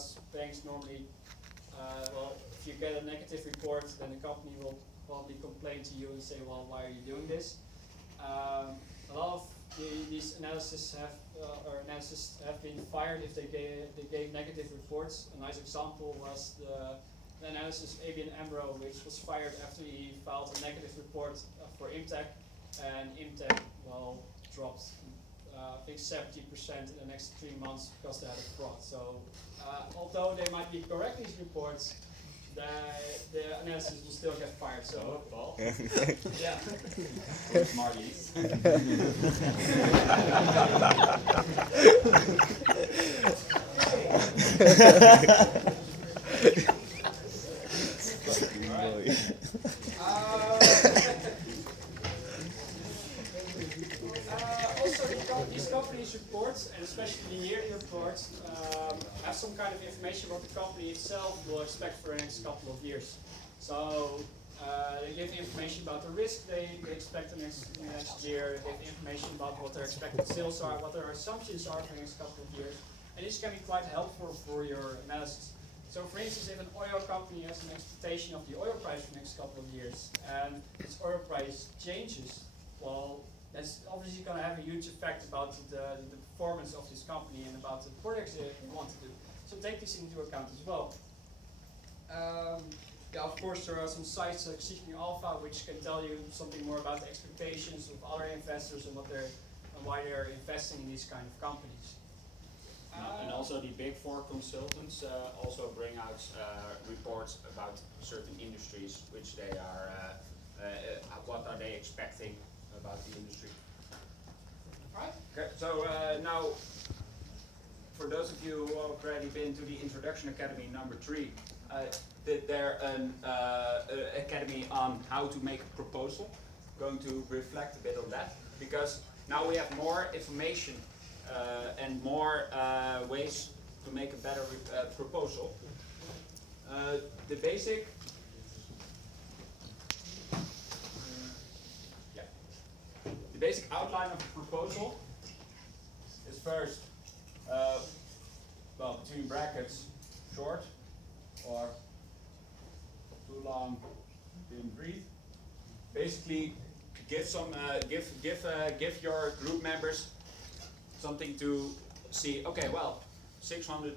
us banks normally, well, if you get a negative report, then the company will probably complain to you and say, well, why are you doing this? A lot of these analysts have been fired if they gave negative reports. A nice example was the analysis of ABN AMRO, which was fired after he filed a negative report for Imtech, and Imtech, well, dropped I think 70% in the next 3 months because they had a fraud. So although they might be correct, these reports, the analysis will still get fired. So, Paul. Yeah. Smarties. Also, these companies' reports, and especially the yearly reports, have some kind of information what the company itself will expect for the next couple of years. So they give information about the risk they expect the next year. They give information about what their expected sales are, what their assumptions are for the next couple of years, and this can be quite helpful for your analysis. So for instance, if an oil company has an expectation of the oil price for the next couple of years, and its oil price changes, well, that's obviously going to have a huge effect about the performance of this company and about the products they want to do. So take this into account as well. Yeah, of course, there are some sites like Seeking Alpha which can tell you something more about the expectations of other investors and why they're investing in these kind of companies. And also the big four consultants also bring out reports about certain industries which they are, what are they expecting about the industry. Right? Okay, so now, for those of you who have already been to the Introduction Academy number 3, did there an academy on how to make a proposal. Going to reflect a bit on that, because now we have more information and more ways to make a better proposal. The basic The basic outline of a proposal is first, well, between brackets, short, or too long, didn't breathe. Basically, give your group members something to see. Okay, well, $600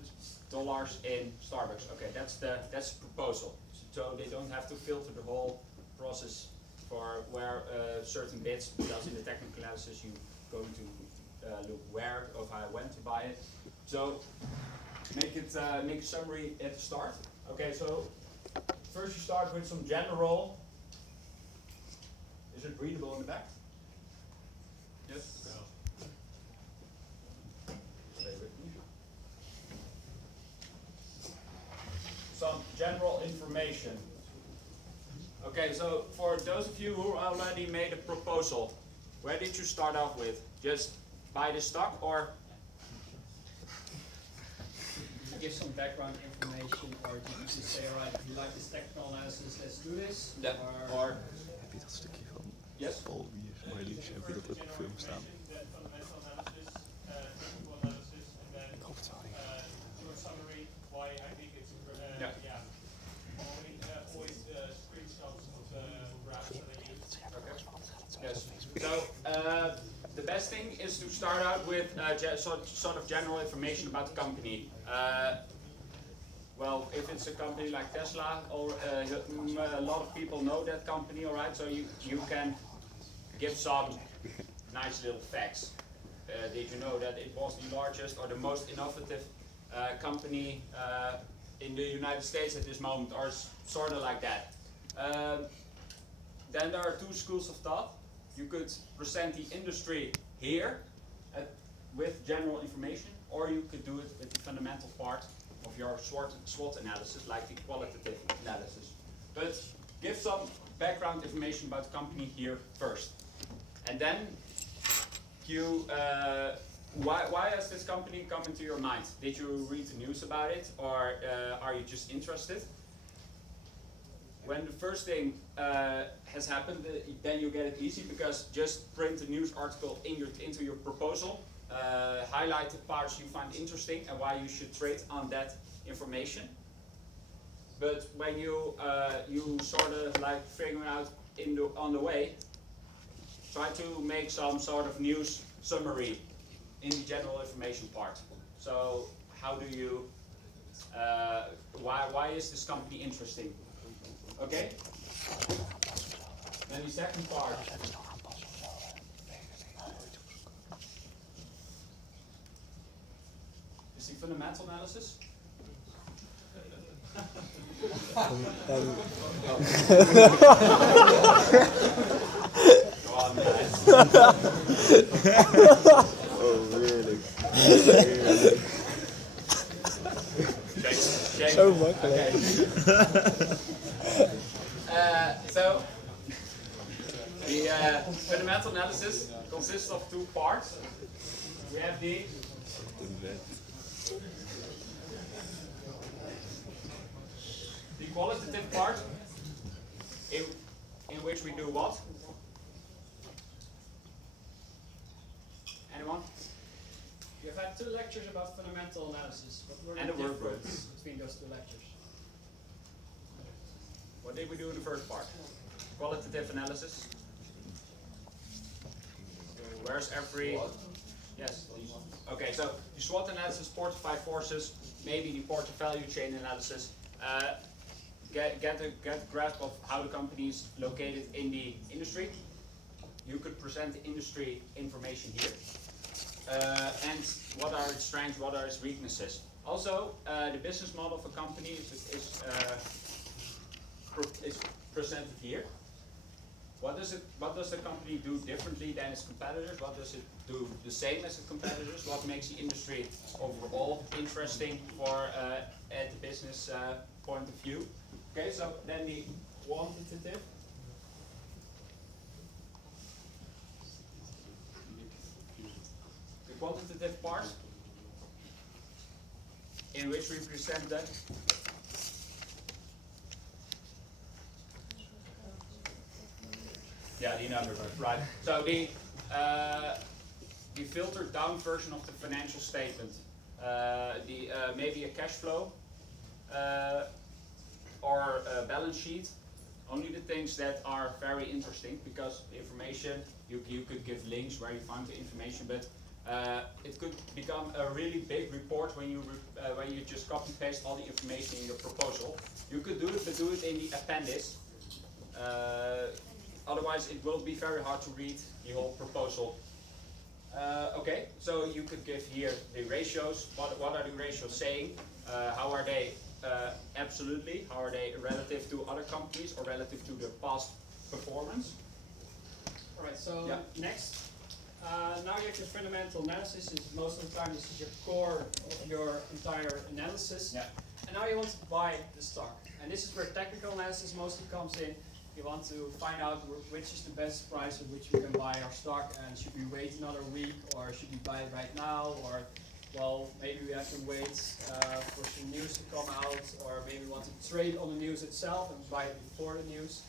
in Starbucks. Okay, that's the proposal. So they don't have to filter the whole process for where certain bits, because in the technical analysis you're going to look where of I went to buy it. So make a summary at the start. Okay, so first you start with some general. Is it readable in the back? Yes. No. Stay with me. Some general information. Okay, so for those of you who already made a proposal, where did you start off with? Just buy the stock, or? Give some background information, or did you just say, alright, if you like this technical analysis, let's do this? Yeah. Or Heb je dat stukje van yes? Paul Willy, heb je dat op de film staan? Yeah. Yes. So the best thing is to start out with sort of general information about the company. Well, if it's a company like Tesla, or a lot of people know that company, all right. So you can give some nice little facts. Did you know that it was the largest or the most innovative company in the United States at this moment, or sort of like that? Then there are two schools of thought. You could present the industry here with general information, or you could do it with the fundamental part of your SWOT analysis, like the qualitative analysis. But give some background information about the company here first. And then you, why has this company come into your mind? Did you read the news about it, or are you just interested? When the first thing has happened, then you get it easy, because just print a news article into your proposal highlight the parts you find interesting and why you should trade on that information. But when you sort of like figure out on the way, try to make some sort of news summary in the general information part. So how do you, why is this company interesting? Okay? Then the second part. Is the fundamental analysis? Go on, guys. Oh, really? Shake. Zo makkelijk. Okay. So the fundamental analysis consists of two parts. We have the qualitative part, in which we do what? Anyone? We've had 2 lectures about fundamental analysis. What were And the the workbook. difference between those 2 lectures? What did we do in the first part? Qualitative analysis. Where's every... Yes. Okay, so the SWOT analysis, port 5 forces, maybe the port value chain analysis. Get a grasp of how the company is located in the industry. You could present the industry information here. And what are its strengths, what are its weaknesses. Also, the business model of a company is presented here. What does the company do differently than its competitors? What does it do the same as its competitors? What makes the industry overall interesting for at the business point of view? Okay, so then the quantitative. The quantitative part, in which we present that. Yeah, the numbers, right. So the filtered down version of the financial statement, maybe a cash flow or a balance sheet. Only the things that are very interesting, because the information you could give links where you find the information, but it could become a really big report when you just copy paste all the information in your proposal. You could do it, but do it in the appendix. Otherwise, it will be very hard to read the whole proposal. Okay, so you could give here the ratios. What are the ratios saying? How are they absolutely? How are they relative to other companies or relative to their past performance? Alright, so Yeah. next. Now you have your fundamental analysis. Most of the time this is your core of your entire analysis. Yeah. And now you want to buy the stock. And this is where technical analysis mostly comes in. You want to find out which is the best price at which we can buy our stock, and should we wait another week, or should we buy it right now, or well, maybe we have to wait for some news to come out, or maybe we want to trade on the news itself and buy it before the news.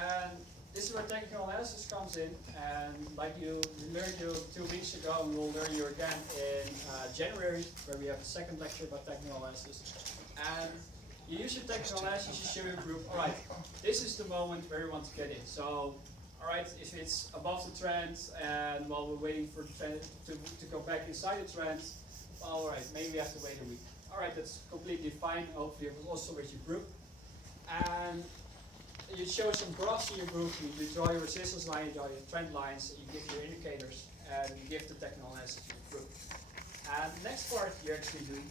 And this is where technical analysis comes in, and like you learned 2 weeks ago, and we'll learn you again in January, where we have a second lecture about technical analysis. And you use your technical analysis, you show your group, alright, this is the moment where you want to get in. So, alright, if it's above the trend, and while we're waiting for the trend to go back inside the trend, well, alright, maybe we have to wait a week. Alright, that's completely fine, hopefully it was also with your group. And you show some graphs in your group, you draw your resistance line, you draw your trend lines, you give your indicators, and you give the technical analysis to your group. And the next part you actually do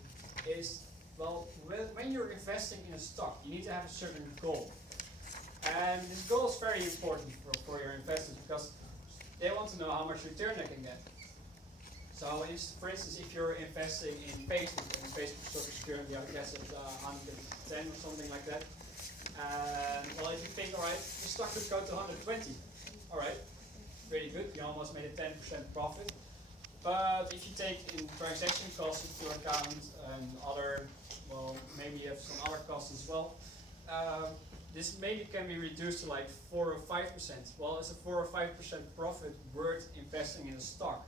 is, well, when you're investing in a stock, you need to have a certain goal. And this goal is very important for your investors, because they want to know how much return they can get. So, for instance, if you're investing in Facebook, and Facebook stock is currently, I guess, at 110 or something like that. And well, if you think, alright, the stock could go to 120, alright, pretty good, you almost made a 10% profit. But if you take in transaction costs into account and other, well, maybe you have some other costs as well, this maybe can be reduced to like 4 or 5%. Well, is a 4 or 5% profit worth investing in a stock?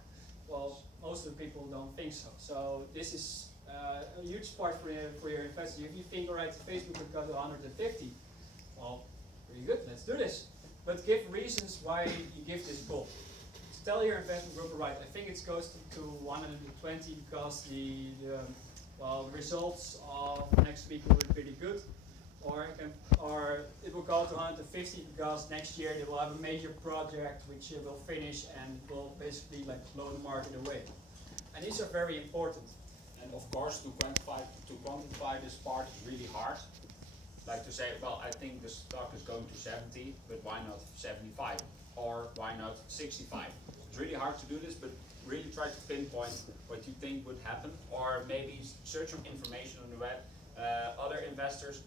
well, most of the people don't think so. So this is a huge part for your investors. If you think, all right, Facebook would go to 150, well, pretty good, let's do this. But give reasons why you give this goal. So tell your investment group, right, I think it goes to 120 because the results of next week will be pretty good. Or it will go to 150 because next year they will have a major project which will finish and will basically like blow the market away. And these are very important. And of course, to quantify this part is really hard. Like to say, well, I think the stock is going to 70, but why not 75? Or why not 65? It's really hard to do this, but really try to pinpoint what you think would happen, or maybe search some information on the web. Other investors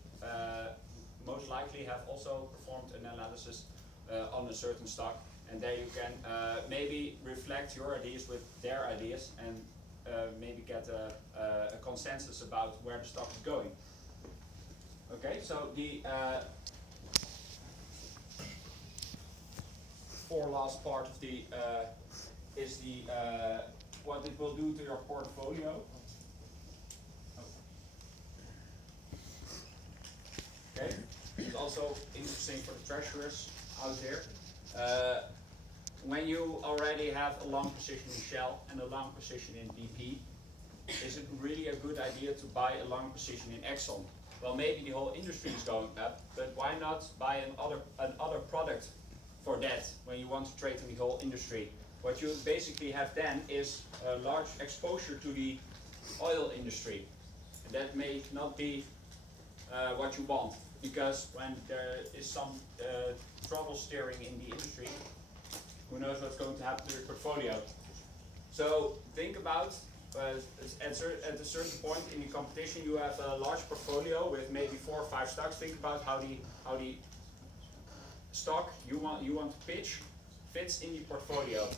most likely have also performed an analysis on a certain stock, and there you can maybe reflect your ideas with their ideas and maybe get a consensus about where the stock is going. Okay, so the last part of the is the what it will do to your portfolio. Okay, it's also interesting for the treasurers out there. When you already have a long position in Shell and a long position in BP, is it really a good idea to buy a long position in Exxon? Well, maybe the whole industry is going up, but why not buy another product for that when you want to trade in the whole industry? What you basically have then is a large exposure to the oil industry. And that may not be what you want, because when there is some trouble steering in the industry, who knows what's going to happen to your portfolio. So think about, at a certain point in the competition, you have a large portfolio with maybe 4 or 5 stocks. Think about how the stock you want to pitch fits in the portfolio.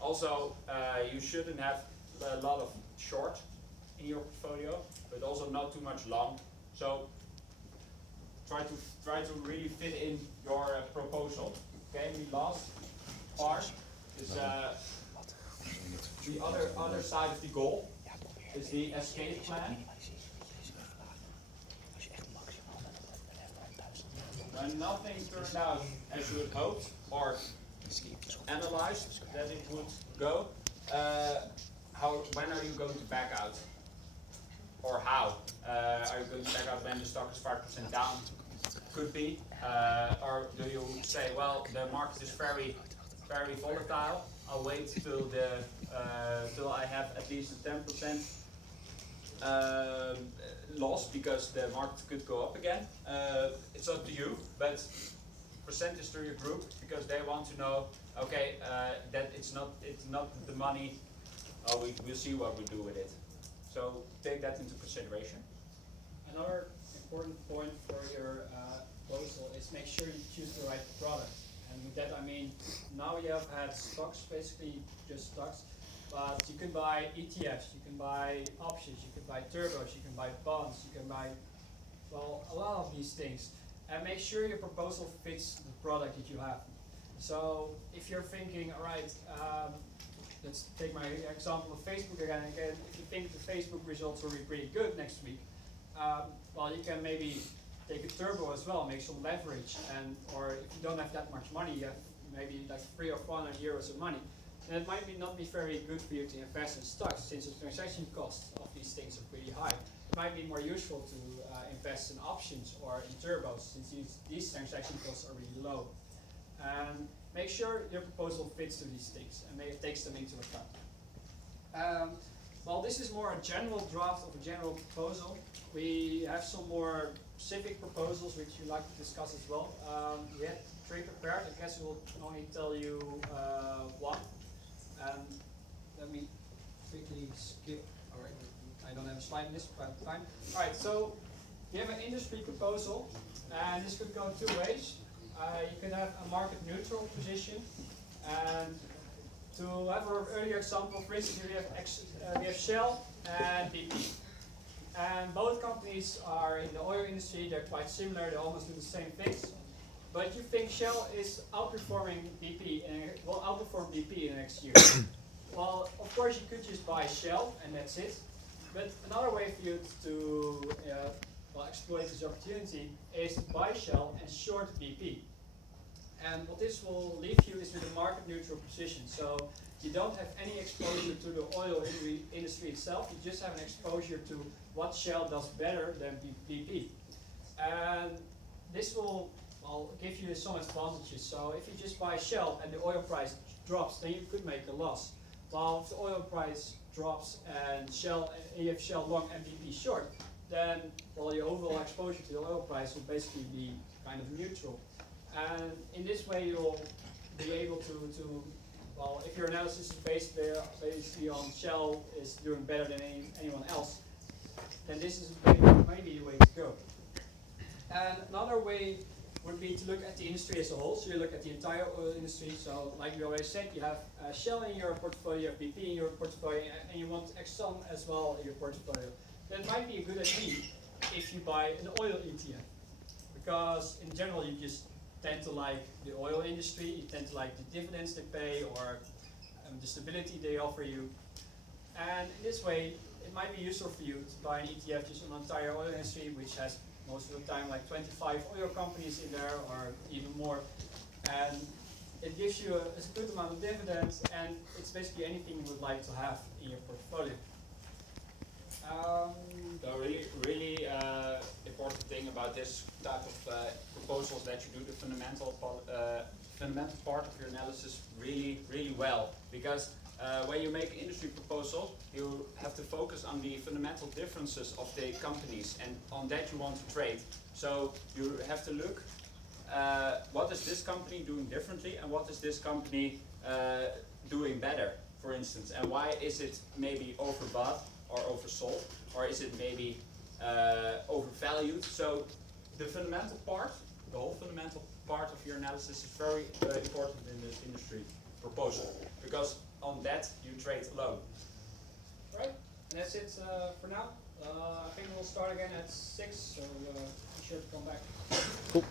Also, you shouldn't have a lot of short in your portfolio, but also not too much long. So try to really fit in your proposal. Okay, the last part is the other side of the goal is the escape plan. When nothing turned out as you had hoped or analyzed that it would go, when are you going to back out? Or how? Are you going to back out when the stock is 5% down? Could be. Or do you say, well, the market is very, very volatile. I'll wait till I have at least a 10% loss because the market could go up again. It's up to you, but present this to your group because they want to know. Okay, that it's not the money. We'll see what we do with it. So take that into consideration. Another important point for your proposal is make sure you choose the right product. And with that I mean, now you have had stocks, basically just stocks, but you can buy ETFs, you can buy options, you can buy turbos, you can buy bonds, you can buy, well, a lot of these things. And make sure your proposal fits the product that you have. So if you're thinking, all right, let's take my example of Facebook again. If you think the Facebook results will be pretty good next week, well, you can maybe take a turbo as well, make some leverage, or if you don't have that much money, you have maybe like 300 or 400 euros of money, then it might not be very good for you to invest in stocks, since the transaction costs of these things are pretty high. It might be more useful to invest in options or in turbos, since these transaction costs are really low. And make sure your proposal fits to these things and takes them into account. Well, this is more a general draft of a general proposal. We have some more specific proposals which you'd like to discuss as well. We had 3 prepared. I guess we'll only tell you 1. Let me quickly skip. All right, I don't have a slide in this time. All right, so we have an industry proposal, and this could go 2 ways. You can have a market neutral position, and to have our earlier example, for instance, we have Shell and BP. And both companies are in the oil industry, they're quite similar, they almost do the same things. But you think Shell is outperforming BP and will outperform BP in the next year. Well, of course you could just buy Shell and that's it. But another way for you to exploit this opportunity is to buy Shell and short BP. And what this will leave you is with a market neutral position. So you don't have any exposure to the oil industry itself, you just have an exposure to what Shell does better than BP. And this will give you some advantages. So if you just buy Shell and the oil price drops, then you could make a loss. While if the oil price drops and you have Shell long and BP short, then your overall exposure to the oil price will basically be kind of neutral. And in this way you'll be able to if your analysis is based basically on Shell is doing better than anyone else, then this is maybe the way to go. And another way would be to look at the industry as a whole. So you look at the entire oil industry. So like we always said, you have Shell in your portfolio, you have BP in your portfolio, and you want Exxon as well in your portfolio. That might be a good idea if you buy an oil ETF. Because in general you just tend to like the oil industry, you tend to like the dividends they pay or the stability they offer you. And in this way, it might be useful for you to buy an ETF just on the entire oil industry, which has most of the time like 25 oil companies in there or even more. And it gives you a good amount of dividends, and it's basically anything you would like to have in your portfolio. The really important thing about this type of proposals that you do the fundamental part of your analysis really well, because when you make industry proposals, you have to focus on the fundamental differences of the companies, and on that you want to trade. So you have to look what is this company doing differently and what is this company doing better, for instance, and why is it maybe overbought or oversold, or is it maybe overvalued? So the fundamental part, the whole fundamental part of your analysis is very important in this industry proposal, because on that you trade alone. Right, and that's it for now. I think we'll start again at 6, so be sure to come back. Cool.